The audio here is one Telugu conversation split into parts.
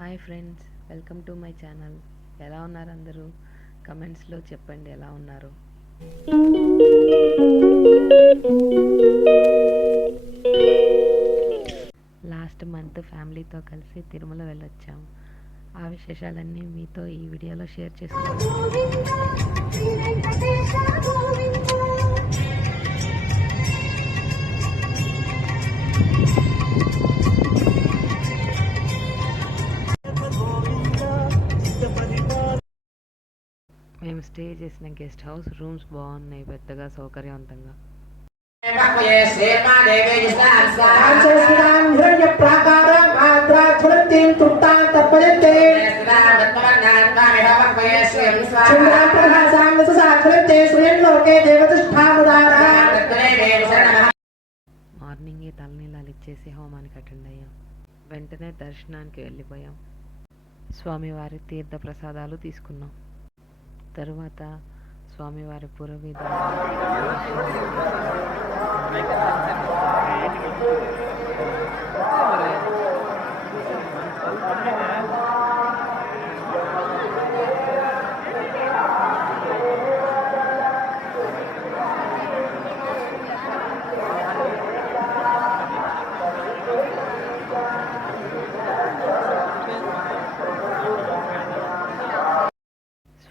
Hi friends, welcome to my channel. ఎలా ఉన్నారు అందరూ? కమెంట్స్లో చెప్పండి ఎలా ఉన్నారు. లాస్ట్ మంత్ ఫ్యామిలీతో కలిసి తిరుమల వెళ్ళొచ్చాం. ఆ విశేషాలన్నీ మీతో ఈ వీడియోలో షేర్ చేసుకుంటాం. మేము స్టే చేసిన గెస్ట్ హౌస్ రూమ్స్ బాగున్నాయి, పెద్దగా సౌకర్యవంతంగా. మార్నింగే తలనీలాలు ఇచ్చేసి హోమానికి అటెండ్ అయ్యాం. వెంటనే దర్శనానికి వెళ్ళిపోయాం. స్వామివారి తీర్థ ప్రసాదాలు తీసుకున్నాం. తరువాత స్వామివారి పురవీధులు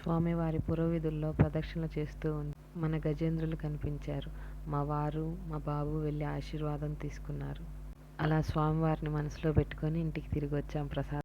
స్వామివారి పురోవిధుల్లో ప్రదక్షిణలు చేస్తూ మన గజేంద్రులు కనిపించారు. మా వారు మా బాబు వెళ్ళి ఆశీర్వాదం తీసుకున్నారు. అలా స్వామివారిని మనసులో పెట్టుకొని ఇంటికి తిరిగి వచ్చాం. ప్రసాదం